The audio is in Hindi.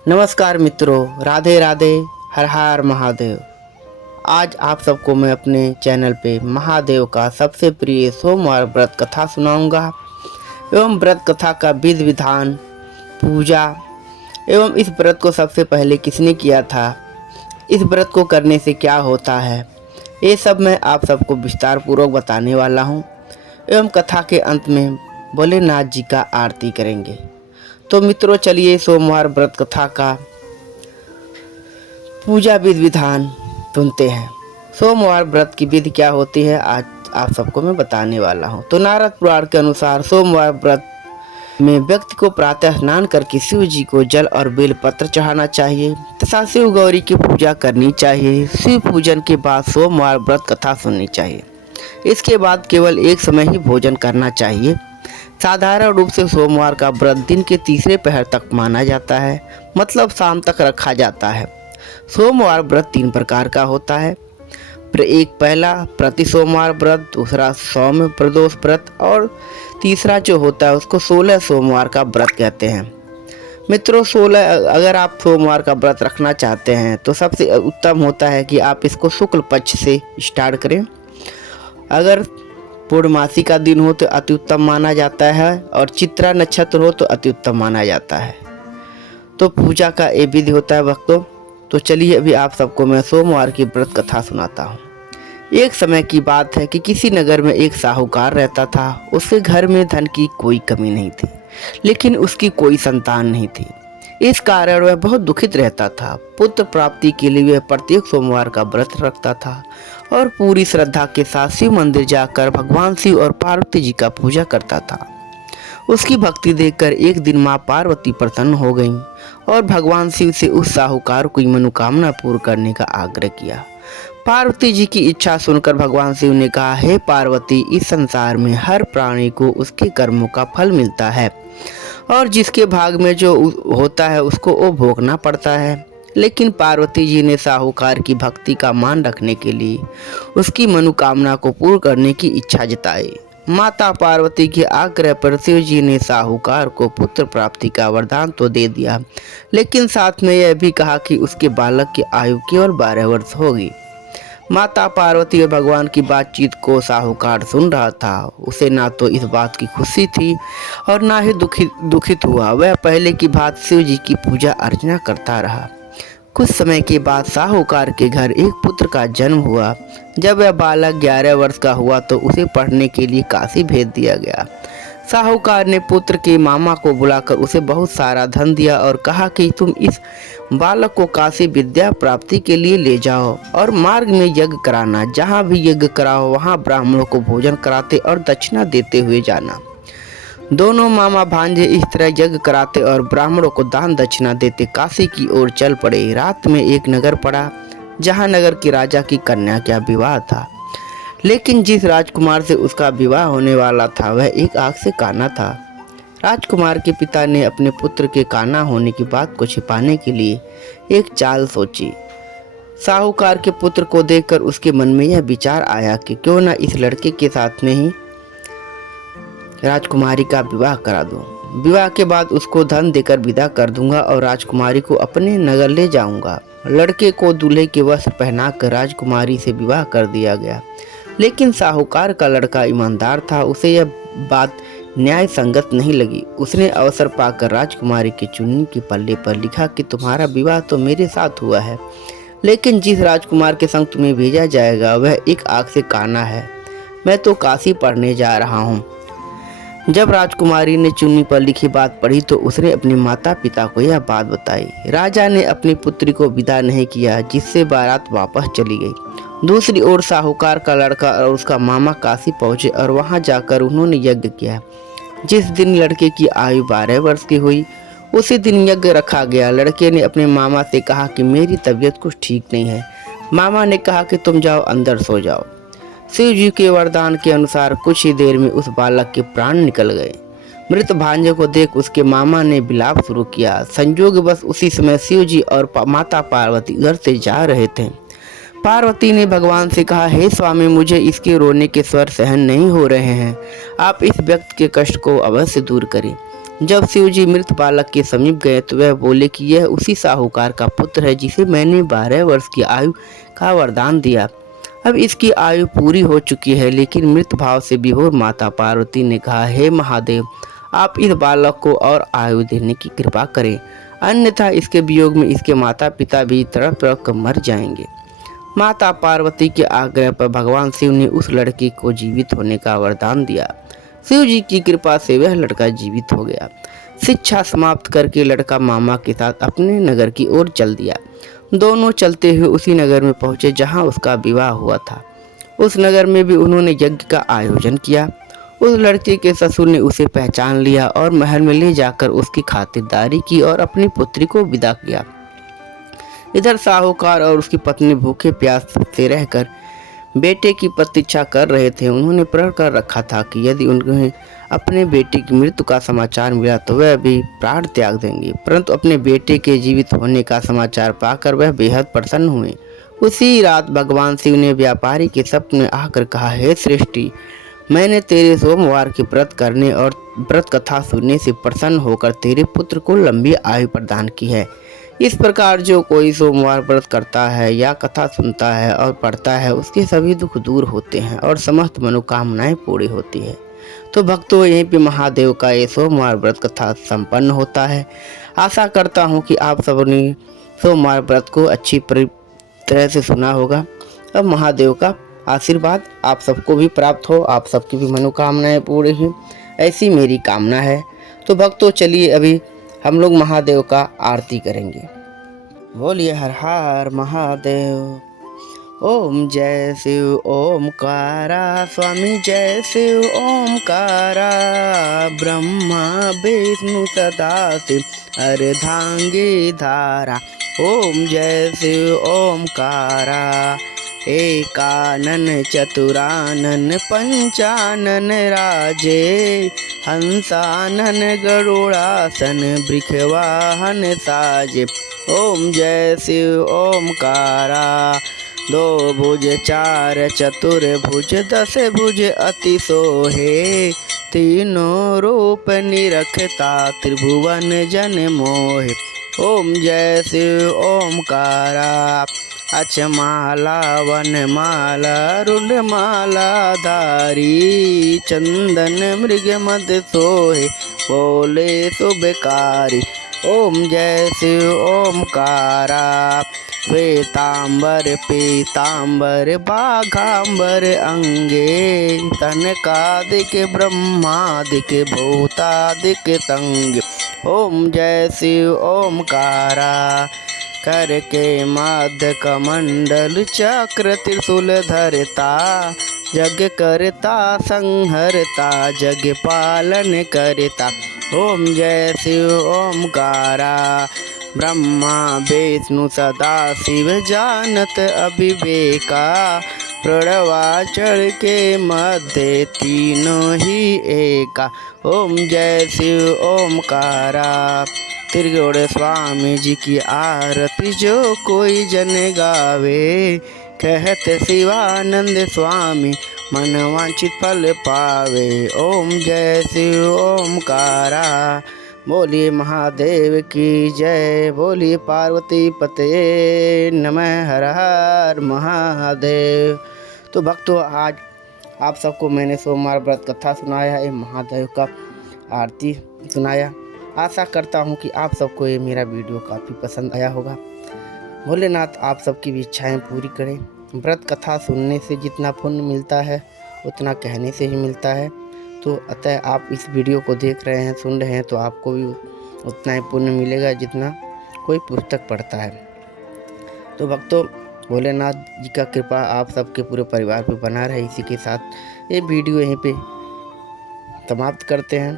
नमस्कार मित्रों, राधे राधे, हर हर महादेव। आज आप सबको मैं अपने चैनल पे महादेव का सबसे प्रिय सोमवार व्रत कथा सुनाऊंगा एवं व्रत कथा का विधि विधान, पूजा एवं इस व्रत को सबसे पहले किसने किया था, इस व्रत को करने से क्या होता है, ये सब मैं आप सबको विस्तार पूर्वक बताने वाला हूँ। एवं कथा के अंत में भोलेनाथ जी का आरती करेंगे। तो मित्रों, चलिए सोमवार व्रत कथा का पूजा विधि विधान सुनते हैं। सोमवार व्रत की विधि क्या होती है, आज आप सबको मैं बताने वाला हूँ। तो नारद पुराण के अनुसार सोमवार व्रत में व्यक्ति को प्रातः स्नान करके शिव जी को जल और बेल पत्र चढ़ाना चाहिए तथा शिव गौरी की पूजा करनी चाहिए। शिव पूजन के बाद सोमवार व्रत कथा सुननी चाहिए। इसके बाद केवल एक समय ही भोजन करना चाहिए। साधारण रूप से सोमवार का व्रत दिन के तीसरे पहर तक माना जाता है, मतलब शाम तक रखा जाता है। सोमवार व्रत 3 प्रकार का होता है। एक पहला प्रति सोमवार व्रत, दूसरा सौम्य प्रदोष व्रत और तीसरा जो होता है उसको 16 सोमवार का व्रत कहते हैं। मित्रों, 16 अगर आप सोमवार का व्रत रखना चाहते हैं तो सबसे उत्तम होता है कि आप इसको शुक्ल पक्ष से स्टार्ट करें। अगर पूर्णमासी का दिन हो तो अति उत्तम माना जाता है और चित्रा नक्षत्र हो तो अति उत्तम माना जाता है। तो पूजा का ये विधि होता है भक्तों। तो चलिए अभी आप सबको मैं सोमवार की व्रत कथा सुनाता हूँ। एक समय की बात है कि किसी नगर में एक साहूकार रहता था। उसके घर में धन की कोई कमी नहीं थी, लेकिन उसकी कोई संतान नहीं थी। इस कारण वह बहुत दुखित रहता था। पुत्र प्राप्ति के लिए वह प्रत्येक सोमवार का व्रत रखता था और पूरी श्रद्धा के साथ शिव मंदिर जाकर भगवान शिव और पार्वती जी का पूजा करता था। उसकी भक्ति देखकर एक दिन माँ पार्वती प्रसन्न हो गईं और भगवान शिव से उस साहूकार को मनोकामना पूर्ण करने का आग्रह किया। पार्वती जी की इच्छा सुनकर भगवान शिव ने कहा, हे पार्वती, इस संसार में हर प्राणी को उसके कर्मों का फल मिलता है और जिसके भाग में जो होता है उसको वो भोगना पड़ता है। लेकिन पार्वती जी ने साहूकार की भक्ति का मान रखने के लिए उसकी मनोकामना को पूर्ण करने की इच्छा जताई। माता पार्वती के आग्रह पर शिव जी ने साहूकार को पुत्र प्राप्ति का वरदान तो दे दिया, लेकिन साथ में यह भी कहा कि उसके बालक की आयु केवल 12 वर्ष होगी। माता पार्वती और भगवान की बातचीत को साहूकार सुन रहा था। उसे ना तो इस बात की खुशी थी और ना ही दुखित हुआ। वह पहले की बात शिव जी की पूजा अर्चना करता रहा। कुछ समय के बाद साहूकार के घर एक पुत्र का जन्म हुआ। जब वह बालक 11 वर्ष का हुआ तो उसे पढ़ने के लिए काशी भेज दिया गया। साहूकार ने पुत्र के मामा को बुलाकर उसे बहुत सारा धन दिया और कहा कि तुम इस बालक को काशी विद्या प्राप्ति के लिए ले जाओ और मार्ग में यज्ञ कराना। जहाँ भी यज्ञ कराओ वहाँ ब्राह्मणों को भोजन कराते और दक्षिणा देते हुए जाना। दोनों मामा भांजे इस तरह यज्ञ कराते और ब्राह्मणों को दान दक्षिणा देते काशी की ओर चल पड़े। रात में एक नगर पड़ा जहाँ नगर के राजा की कन्या का विवाह था, लेकिन जिस राजकुमार से उसका विवाह होने वाला था वह एक आंख से काना था। राजकुमार के पिता ने अपने पुत्र के काना होने की बात को छिपाने के लिए एक चाल सोची। साहूकार के पुत्र को देखकर उसके मन में यह विचार आया कि क्यों न इस लड़के के साथ में ही राजकुमारी का विवाह करा दूं। विवाह के बाद उसको धन देकर विदा कर दूंगा और राजकुमारी को अपने नगर ले जाऊंगा। लड़के को दूल्हे के वस्त्र पहनाकर राजकुमारी से विवाह कर दिया गया, लेकिन साहूकार का लड़का ईमानदार था। उसे यह बात न्याय संगत नहीं लगी। उसने अवसर पाकर राजकुमारी के चुन्नी के पल्ले पर लिखा कि तुम्हारा विवाह तो मेरे साथ हुआ है, लेकिन जिस राजकुमार के संग तुम्हें भेजा जाएगा वह एक आंख से काना है। मैं तो काशी पढ़ने जा रहा हूँ। जब राजकुमारी ने चुन्नी पर लिखी बात पढ़ी तो उसने अपने माता पिता को यह बात बताई। राजा ने अपनी पुत्री को विदा नहीं किया, जिससे बारात वापस चली गई। दूसरी ओर साहूकार का लड़का और उसका मामा काशी पहुंचे और वहां जाकर उन्होंने यज्ञ किया। जिस दिन लड़के की आयु 12 वर्ष की हुई उसी दिन यज्ञ रखा गया। लड़के ने अपने मामा से कहा कि मेरी तबीयत कुछ ठीक नहीं है। मामा ने कहा कि तुम जाओ, अंदर सो जाओ। शिव जी के वरदान के अनुसार कुछ ही देर में उस बालक के प्राण निकल गए। मृत भांजे को देख उसके मामा ने विलाप शुरू किया। संयोग बस उसी समय शिव जी और माता पार्वती उधर से जा रहे थे। पार्वती ने भगवान से कहा, हे स्वामी, मुझे इसके रोने के स्वर सहन नहीं हो रहे हैं। आप इस व्यक्ति के कष्ट को अवश्य दूर करें। जब शिव जी मृत बालक के समीप गए तो वह बोले कि यह उसी साहूकार का पुत्र है जिसे मैंने 12 वर्ष की आयु का वरदान दिया। अब इसकी आयु पूरी हो चुकी है, लेकिन मृत भाव से विभोर माता पार्वती ने कहा, हे महादेव, आप इस बालक को और आयु देने की कृपा करें, अन्यथा इसके वियोग में इसके माता पिता भी तड़प तड़प कर मर जाएंगे। माता पार्वती के आग्रह पर भगवान शिव ने उस लड़के को जीवित होने का वरदान दिया। शिव जी की कृपा से वह लड़का जीवित हो गया। शिक्षा समाप्त करके लड़का मामा के साथ अपने नगर की ओर चल दिया। दोनों चलते हुए उसी नगर में पहुंचे जहां उसका विवाह हुआ था। उस नगर में भी उन्होंने यज्ञ का आयोजन किया। उस लड़के के ससुर ने उसे पहचान लिया और महल में ले जाकर उसकी खातिरदारी की और अपनी पुत्री को विदा किया। इधर साहूकार और उसकी पत्नी भूखे प्यास से रहकर बेटे की प्रतीक्षा कर रहे थे। उन्होंने प्रण कर रखा था कि यदि उन्हें अपने बेटे की मृत्यु का समाचार मिला तो वह भी प्राण त्याग देंगे, परंतु अपने बेटे के जीवित होने का समाचार पाकर वह बेहद प्रसन्न हुए। उसी रात भगवान शिव ने व्यापारी के सपने में आकर कहा, हे सृष्टि, मैंने तेरे सोमवार के व्रत करने और व्रत कथा सुनने से प्रसन्न होकर तेरे पुत्र को लंबी आयु प्रदान की है। इस प्रकार जो कोई सोमवार व्रत करता है या कथा सुनता है और पढ़ता है, उसके सभी दुख दूर होते हैं और समस्त मनोकामनाएं पूरी होती है। तो भक्तों, यहीं पे महादेव का ये सोमवार व्रत कथा संपन्न होता है। आशा करता हूँ कि आप सबने सोमवार व्रत को अच्छी तरह से सुना होगा। अब महादेव का आशीर्वाद आप सबको भी प्राप्त हो, आप सबकी भी मनोकामनाएं पूरी हो, ऐसी मेरी कामना है। तो भक्तों, चलिए अभी हम लोग महादेव का आरती करेंगे। बोलिए हर हर महादेव। ओम जय शिव ओमकारा, स्वामी जय शिव ओमकारा, ब्रह्मा विष्णु सदाशिव अर्धांगी धारा। ओम जय शिव ओमकारा, एकानन चतुरानन पंचानन राजे, हंसानन गरुड़ासन वृषवाहन साजे। ओम जय शिव ओमकारा, दो भुज चार चतुर्भुज दस भुज अति सोहे, तीनों रूप निरखता त्रिभुवन जन मोहे। ओम जय शिव ओमकारा, अचमाला वनमाला रुंडमाला धारी, चंदन मृग मद सोहे बोले शुभकारी। ओम जय शिव ओमकारा, श्वेतांबर पीतांबर बाघांबर अंगे, तनकादिक ब्रह्मादिक भूतादिक तंग। ओम जय शिव ओमकारा, कर के मध्य कमंडल चक्र त्रिशूल धरता, जग करता संहरता जग पालन करता। ओम जय शिव ओमकारा, ब्रह्मा विष्णु सदा शिव जानत अविवेका, प्रणवाचल के मध्य तीनों ही एका। ओम जय शिव ओमकारा, त्रिगुण स्वामी जी की आरती जो कोई जन गावे, कहत शिवानंद स्वामी मन वांछित फल पावे। ओम जय शिव ओमकारा, बोलिए महादेव की जय, बोलिए पार्वती पते नमः, हर हर महादेव। तो भक्तों, आज आप सबको मैंने सोमवार व्रत कथा सुनाया है, महादेव का आरती सुनाया। आशा करता हूँ कि आप सबको ये मेरा वीडियो काफ़ी पसंद आया होगा। भोलेनाथ आप सबकी भी इच्छाएं पूरी करें। व्रत कथा सुनने से जितना पुण्य मिलता है उतना कहने से ही मिलता है। तो अतः आप इस वीडियो को देख रहे हैं, सुन रहे हैं, तो आपको भी उतना ही पुण्य मिलेगा जितना कोई पुस्तक पढ़ता है। तो भक्तों, भोलेनाथ जी का कृपा आप सबके पूरे परिवार पे बना रहे। इसी के साथ ये वीडियो यहीं पे समाप्त करते हैं।